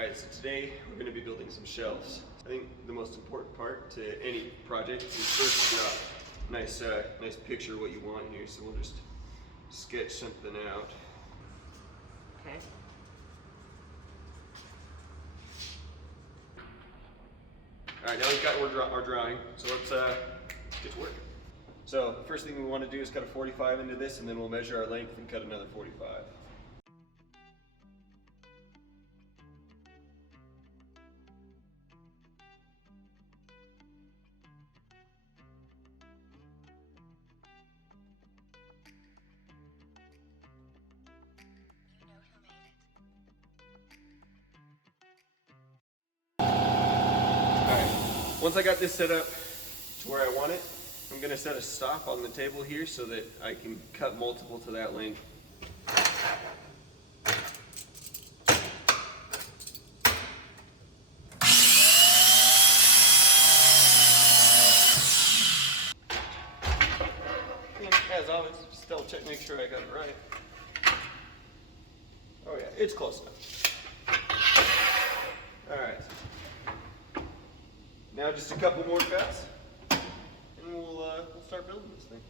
Alright, so today we're going to be building some shelves. I think the most important part to any project is first to draw a nice picture of what you want here, so we'll just sketch something out. Okay. Alright, now we've got our drawing, so let's get to work. So the first thing we want to do is cut a 45 into this, and then we'll measure our length and cut another 45. Once I got this set up to where I want it, I'm going to set a stop on the table here so that I can cut multiple to that length. And as always, just double check, make sure I got it right. Oh yeah, it's close enough. Alright. Now just a couple more cuts, and we'll start building this thing.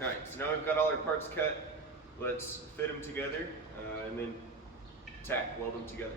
Alright, so now we've got all our parts cut. Let's fit them together and then tack, weld them together.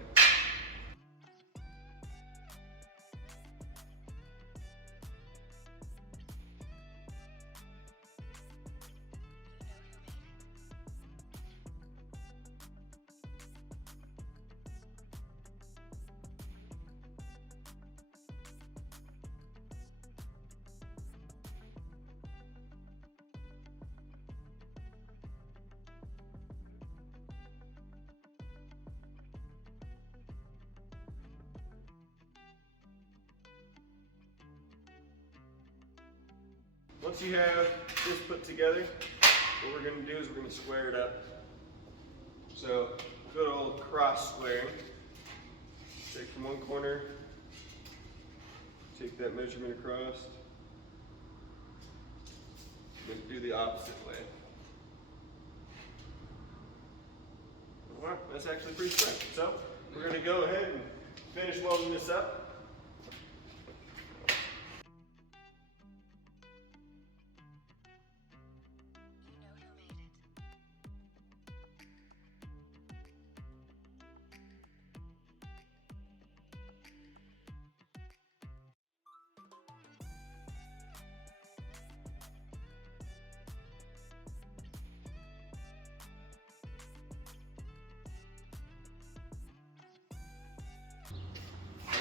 Once you have this put together, what we're going to do is we're going to square it up. So, good old cross squaring. Take from one corner, take that measurement across, then do the opposite way. Wow, that's actually pretty quick. So, we're going to go ahead and finish welding this up.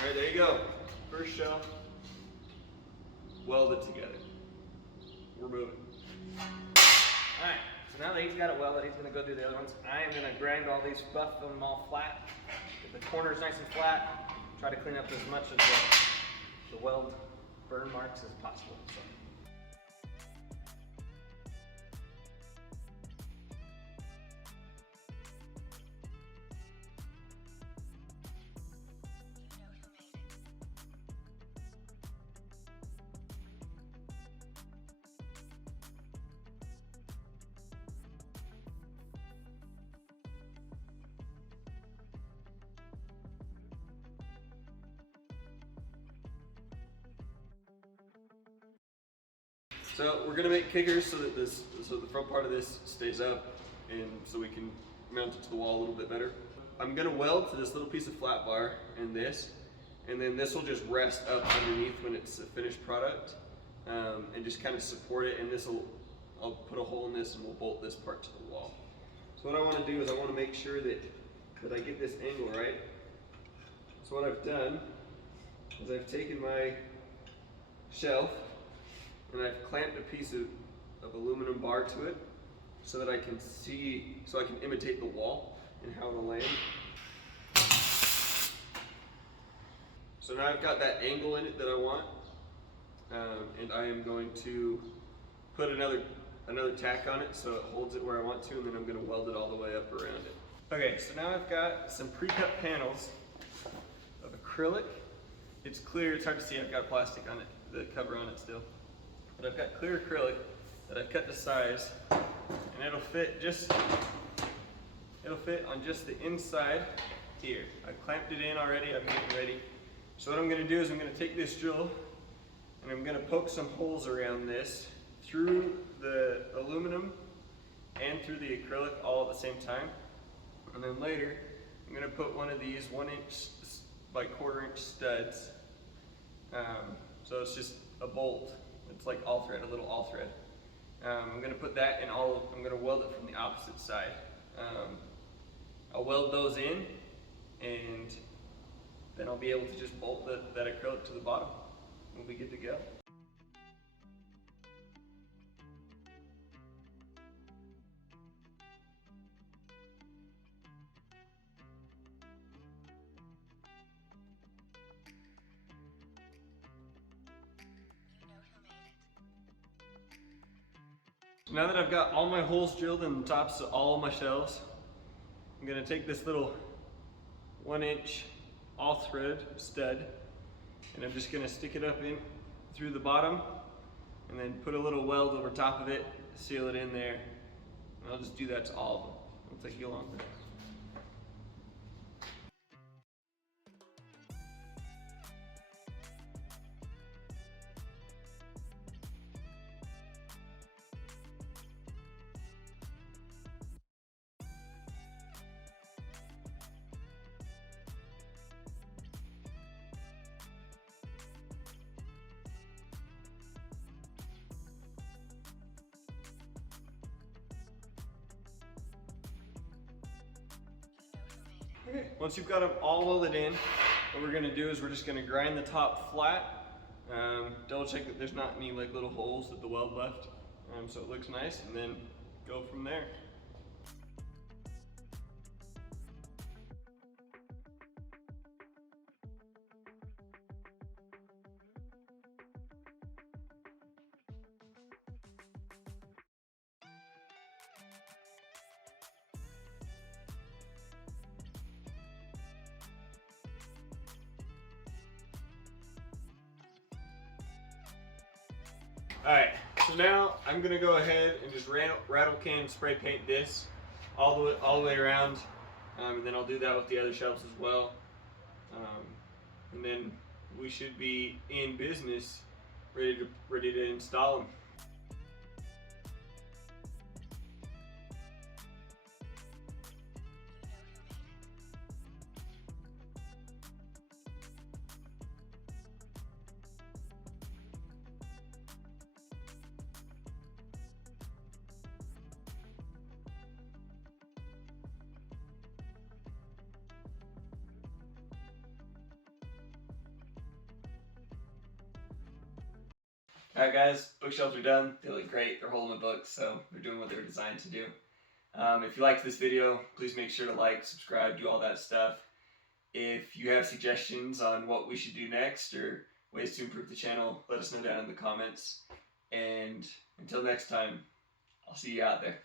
Alright, there you go. First shelf, welded together. We're moving. Alright, so now that he's got it welded, he's going to go do the other ones. I am going to grind all these, buff them all flat. Get the corners nice and flat. Try to clean up as much of the weld burn marks as possible. So. So we're going to make kickers so that the front part of this stays up, and so we can mount it to the wall a little bit better. I'm going to weld to this little piece of flat bar and then this will just rest up underneath when it's a finished product, and just kind of support it. And I'll put a hole in this and we'll bolt this part to the wall. So what I want to do is I want to make sure that that I get this angle right. So what I've done is I've taken my shelf and I've clamped a piece of aluminum bar to it so that I can see, so I can imitate the wall and how it'll land. So now I've got that angle in it that I want, and I am going to put another tack on it so it holds it where I want to, and then I'm going to weld it all the way up around it. Okay, so now I've got some pre-cut panels of acrylic. It's clear, it's hard to see, I've got plastic on it, the cover on it still. But I've got clear acrylic that I've cut to size, and it'll fit on just the inside here. I've clamped it in already, I'm getting ready. So what I'm going to do is I'm going to take this drill and I'm going to poke some holes around this through the aluminum and through the acrylic all at the same time. And then later I'm going to put one of these 1" by 1/4" studs. So it's just a bolt. It's like all thread, a little all thread. I'm going to put that in I'm going to weld it from the opposite side. I'll weld those in, and then I'll be able to just bolt that acrylic to the bottom. We'll be good to go. Now that I've got all my holes drilled in the tops of all of my shelves, I'm going to take this little 1" all thread stud, and I'm just going to stick it up in through the bottom and then put a little weld over top of it, seal it in there, and I'll just do that to all of them. It'll take you a long bit. Okay, once you've got them all welded in, what we're going to do is we're just going to grind the top flat, double check that there's not any like little holes that the weld left, so it looks nice, and then go from there. Alright, so now I'm going to go ahead and just rattle can spray paint this all the way around, and then I'll do that with the other shelves as well, and then we should be in business, ready to install them. Alright guys, bookshelves are done. They look great. They're holding the books, so they're doing what they were designed to do. If you liked this video, please make sure to like, subscribe, do all that stuff. If you have suggestions on what we should do next or ways to improve the channel, let us know down in the comments. And until next time, I'll see you out there.